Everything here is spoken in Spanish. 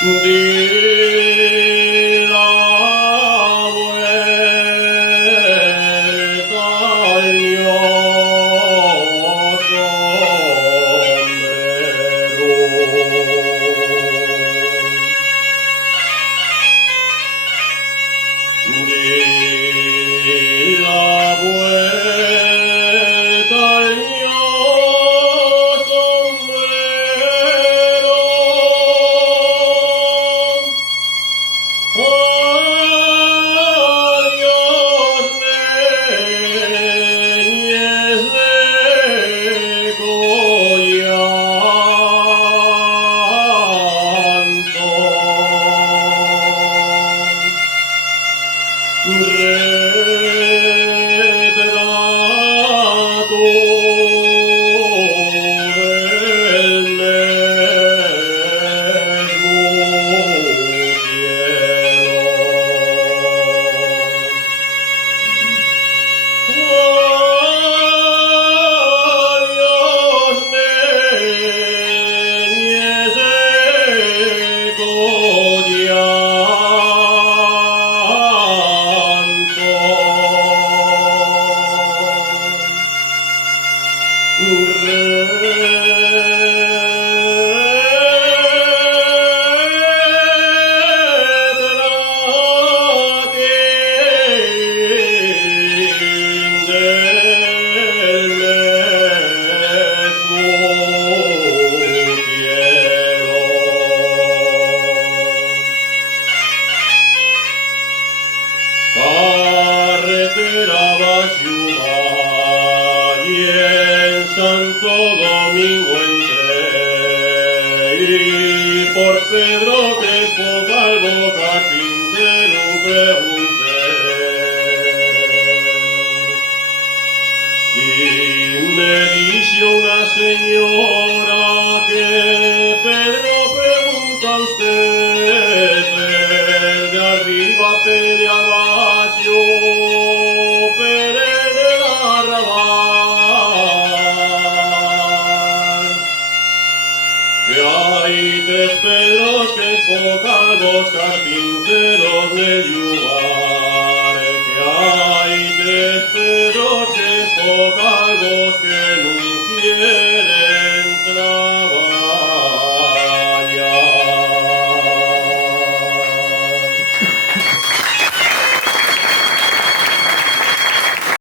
Di la vuelta al mio sombrero. Di la vuelta al mio sombrero. Adiós, neñes de Collanto. Retrato del mesmo cielo. Adiós, neñes de Carretera Ciudad y en Santo Domingo entré y por Pedro Crespo Calvo carpintero pregunté y me dice una señora que Pedro pregunta a usted, de arriba, de abajo, Pere del arrabal. Que hay tres Pedros, Crespo, Calvos, carpinteros del lugar. Que hay tres Pedros, Crespo, Calvos, que nunca